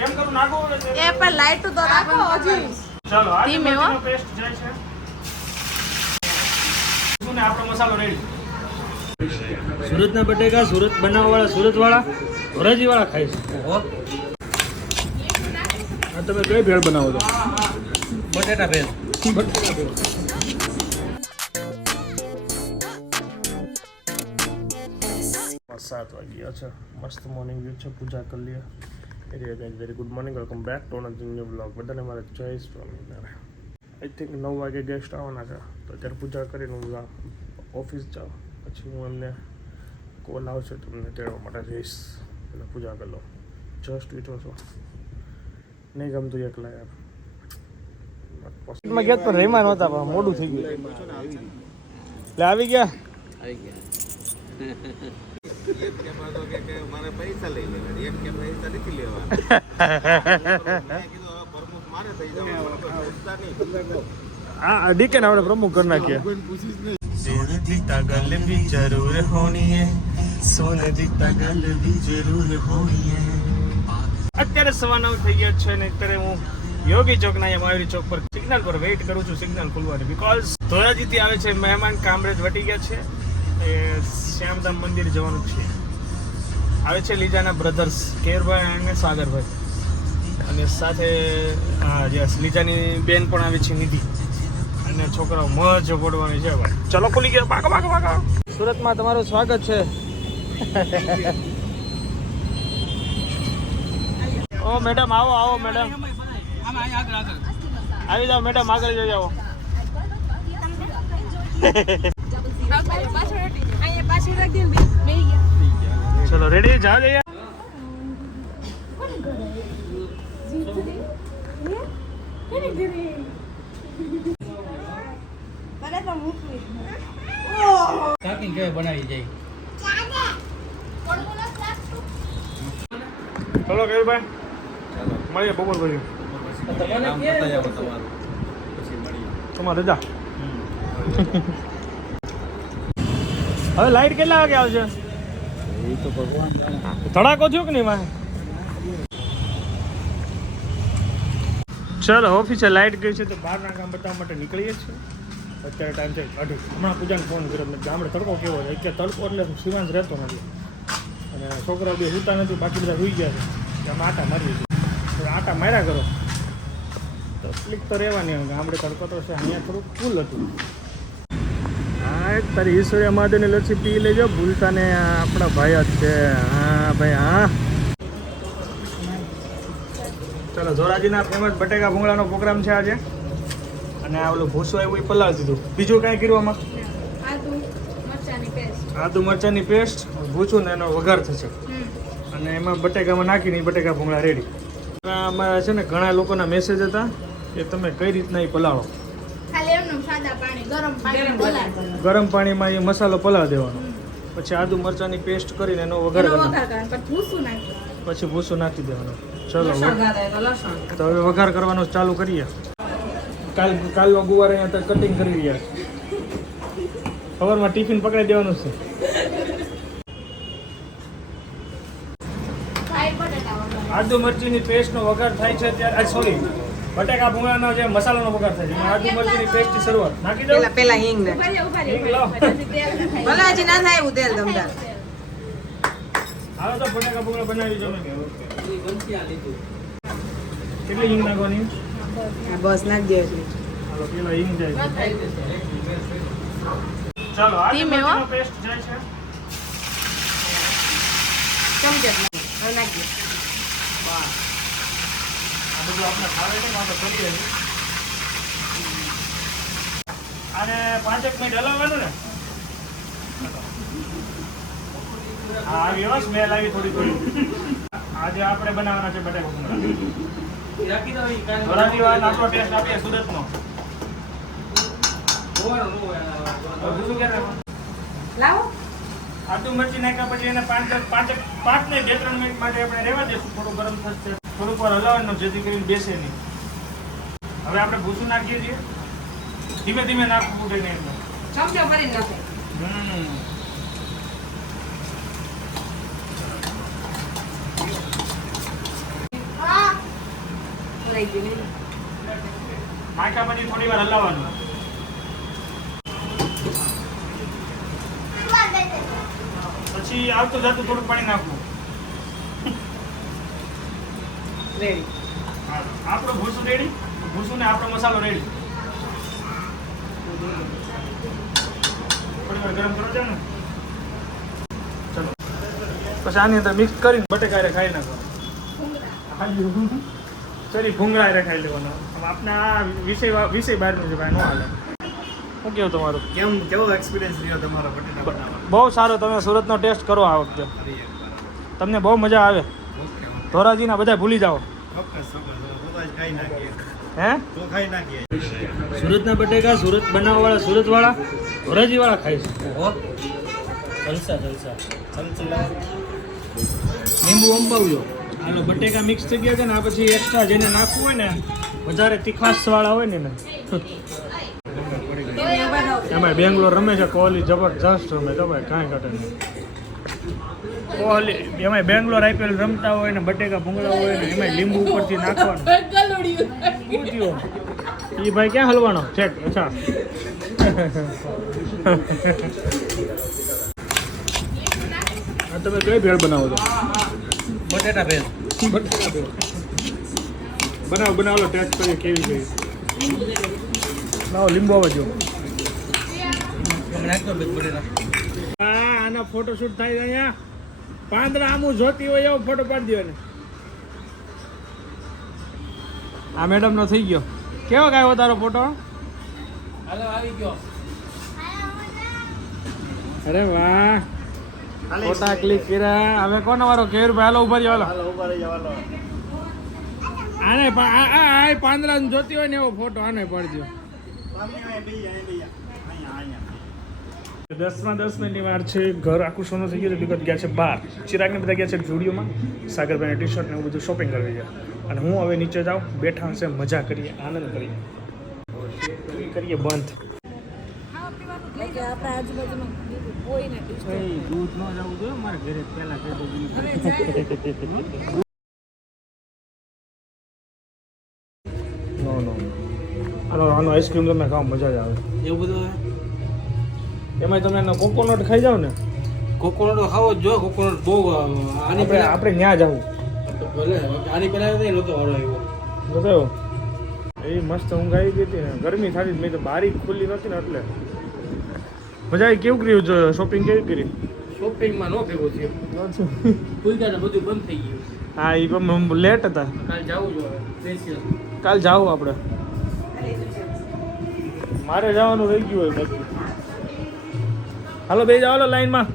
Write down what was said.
કેમ કરું નાખો એ પણ લાઈટ તો રાખો હજી. ચાલો આ ધીમે હો. પેસ્ટ જાય છે શું ને આપણો મસાલો રેડી. સુરતના બટેકા સુરત બનાવવા વાળા સુરત વાળા ધોરાજી વાળા ખાય છે. આ તમે કઈ ભેળ બનાવો છો? બટેટા ભેળ. બટેટા ભેળ. 7 વાગ્યા છે. મસ્ત મોર્નિંગ વ્યૂ છે. પૂજા કરી લઈએ. Very good morning. Welcome back to another new blog. બધાને મારે જય સ્વામિનારાયણ. આઈ થિંક 9 વાગે ગેસ્ટ આવવાના છે તો અત્યારે પૂજા કરીને હું ઓફિસ જાઉં પછી હું એમને કોલ આવશે તમને તેડવા માટે જઈશ. એટલે પૂજા કરી લો. જસ્ટ વિચો છો નહીં ગમતું એકલા યાર. માં ગયા પણ રહેમાં નહોતા મોડું થઈ ગયું એટલે આવી ગયા. મારે પૈસા લઈ લેવા એમ કે પૈસા નથી લેવા. હા ડીકે ને આપણે પ્રમુખ કરી નાખીએ. સોનતી તગલ ભી જરૂર હોની હે, સોનતી તગલ ભી જરૂર હોની હે. અત્યારે 9:15 થઈ ગયા છે ને અત્યારે હું યોગી ચોકના અહીંયા મહાવીર ચોક પર સિગ્નલ પર વેઇટ કરું છું સિગ્નલ ખુલવાની. બીકોઝ ધોરાજીથી આવે છે મહેમાન કામરેજ વટી ગયા છે એ શ્યામધામ મંદિર જવાનું છે. આવે છે લીજાના બ્રધર્સ કેરભાઈ અને સાગરભાઈ અને સાથે યસ લીજાની બેન પણ આવે છે નિધિ અને છોકરાઓ મોજ પડવાની છે ભાઈ. ચલો ખુલી ગયા ભાગો ભાગો ભાગો. સુરતમાં તમારું સ્વાગત છે. ઓ મેડમ આવો આવો મેડમ આવી જાઓ મેડમ આગળ જઈ જાઓ. ચલો રેડી જા જઈએ. કાકી કે બનાવી જાય. ચલો કેરભાઈ મળીએ બપોર પછી. તમારે રજા. હવે લાઈટ કેટલા વાગે આવશે? એ તો ભગવાન ધડાકો થયો કે નહીં માં? ચલો ઓફિસે લાઈટ ગઈ છે તો બહારના કામ બતાવવા માટે નીકળીએ છીએ. અત્યારે ટાઈમ છે 8:30. હમણાં પૂજાને ફોન કર્યો મેં ગામડે તડકો કેવો છે અત્યારે તડકો એટલે શિવાંશ રહેતો નથી અને છોકરાઓ બે સૂતા નથી બાકી બધા સુઈ ગયા છે. અમે આટા મારી દીધું. આટા માર્યા કરો તકલીફ તો રહેવાની. ગામડે તડકો તો છે અહીંયા થોડુંક ફૂલ હતું. હા તારી ઈશ્વરીય મહાદેવની લસ્સી પી લેજો ભૂલતા ને. આપણા ભાઈ જ છે. હા ભાઈ હા. ચલો ધોરાજીના ફેમસ બટેકા ભૂંગળાનો પ્રોગ્રામ છે આજે અને આ ઓલું ભૂસું આવ્યું એ પલાળી દીધું. બીજું કાંઈ કર્યું આમાં? આદુ મરચાંની પેસ્ટ ભૂસું ને એનો વઘાર થશે અને એમાં બટેકામાં નાખીને બટેકા ભૂંગળા રેડી. અમારા છે ને ઘણા લોકોના મેસેજ હતા કે તમે કઈ રીતના એ પલાળો. ગરમ પાણીમાં એ મસાલો પલાળી દેવાનો પછી આદુ મરચાંની પેસ્ટ કરીને એનો વઘાર કરવાનો પછી ભૂસું નાખી દેવાનું. ચલો તો હવે વઘાર કરવાનું ચાલુ કરીએ. કાલનો ગુવાર અહીંયા કટિંગ કરી રહ્યા. સવારમાં ટિફિન પકડાઈ દેવાનું છે. આદુ મરચીની પેસ્ટનો વઘાર થાય છે ત્યારે સોરી બટેકા ભૂંગળાનો જે મસાલાનો વઘાર થાય છે એમાં આદુ મરચીની પેસ્ટની શરૂઆત નાખી દો. પેલા હિંગ ને હિંગ લો. ભલે હજી ના થાય એવું તેલ તમતાર. હવે તો બટેકા ભૂંગળા બનાવી જો ને કેટલી હિંગ નાખવાની? બસ નાખ દે એટલે. હાલો પેલા હિંગ જાય ચાલો આદુ ધીમે હો. મરચીનો પેસ્ટ જાય છે. ચમચે હવે નાખ દે. આ બધું આપણે ખાવે ને આપણે કરીએ છીએ. અને 5 મિનિટ હલાવવાનું ને. હા આવી હો સ્મેલ આવી થોડી થોડી. આજે આપણે બનાવવાના છે બટેકા ભૂંગળા. ધોરાજી વાળાનો આપણો ટેસ્ટ આપીએ સુરતનો. બીજું ક્યારે લાવો આદુ મરચી નાખ્યા પછી એને 5 ને 2-3 મિનિટ માટે આપણે રહેવા દઈશું. થોડું ગરમ થશે થોડુંક વાર હલાવવાનું જેથી કરીને બેસે નહીં. હવે આપણે ભૂસું નાખીએ છીએ. ધીમે ધીમે નાખવું પડે ને એમને. ચમચો ભરીને નાખો. નાખી દે ને. નાખ્યા પછી થોડી વાર હલાવવાનું. પછી આવતું જાતું થોડું પાણી નાખવું. રેડી. આપણો ભૂસું રેડી, ભૂસું ને આપણો મસાલો રેડી. થોડી વાર ગરમ કરો છે ને. ચલો પછી આની અંદર મિક્સ કરીને બટેકા રે ખાઈ નાખો. ચલી ભૂંગળા રે ખાઈ લેવાનો. આપણે આ વિષય બહારનું છે ભાઈ, ન હાલે. શું કેવું તમારું? કેવો એક્સપિરિયન્સ રહ્યો તમારો બટેટા બનાવવાનો? બહુ સારો. તમે સુરતનો ટેસ્ટ કરો આ વખતે, તમને બહુ મજા આવે. ધોરાજીના બધા ભૂલી જાઓ. હે સુરતના બટેકા સુરત બનાવવાવાળા સુરતવાળા ધોરાજીવાળા ખાય છે. જલસા જલસા. લીંબુ અંબાવ્યો. હાલો બટેકા મિક્સ થઈ ગયા છે ને. આ પછી એક્સ્ટ્રા જેને નાખવું હોય ને, વધારે તીખાશવાળા હોય ને એને. એમાં બેંગ્લોર રમે છે કોહલી, જબરજસ્ત રમે છે ભાઈ, કાંઈ ઘટે નહીં. કોહલી એમાં બેંગ્લોર IPL રમતા હોય ને, બટેકા ભૂંગળા હોય ને, એમાં લીંબુ ઉપરથી નાખવાનું. શું થયું? એ ભાઈ ક્યાં હલવાનો છેક? અચ્છા તમે કઈ ભેળ બનાવો છો? બટેટા ભેળ. બટેટા ભેળ બનાવો બનાવો, ટેસ્ટ કરીએ કેવી ગઈ. લાવો લીંબુ આવજો. આનો ફોટોશૂટ થાય છે અહીંયા. પાંદડા આમું જોતી હોય એવો ફોટો પાડી દો ને. આ મેડમ નો થઈ ગયો. કેવો આવ્યો તારો ફોટો? હાલો આવી ગયો. અરે વાહ, ફોટા ક્લિક કર્યા. હવે કોનો વારો? કેરભાઈ હાલો ઉભા રહ્યો. હાલો આને આ પાંદડા જોતી હોય ને એવો ફોટો આને પાડજો. 10 મિનિટની વાર છે. ઘર આખું સોનું થઈ ગયું. વિગત ગયા છે બહાર. ચિરાગને બધા ગયા છે જુડિયોમાં. સાગરભાઈને ટી-શર્ટ ને એવું બધું શોપિંગ કરવી છે. અને હું હવે નીચે જાઉં, બેઠા હશે, મજા કરીએ, આનંદ કરીએ. કરીએ બંધ. દૂધ ન જવું જોઈએ મારે ઘરે પહેલા કહી દઉં. આનો આઈસ્ક્રીમ તમે ખાઓ, મજા જ આવે. એવું બધું એમાં તમે એનો કોકોનટ ખાઈ જાવ ને. કોકોનટ ખાવો જ જો. કોકોનટ બહુ આની આપણે ત્યાં જવું. ભલે આની પહેલા નહોતો વાળો આવ્યો. બતાવો એ મસ્ત ઊંઘ આવી ગઈ હતી ને. ગરમી થતી મેં તો બારી ખુલ્લી નહોતી ને એટલે મજા આવી. કેવું કર્યું છે શોપિંગ? કેવી કરી? શોપિંગમાં નો ભેગો થયો. પૂજા બધું બંધ થઈ ગયું. હા એ પણ લેટ હતા. કાલ જવું જોઈએ સ્પેશિયલ. કાલ જાવું આપણે. મારે જવાનું રહી ગયું હોય બધું. હાલો બે જાઓ લાઈનમાં.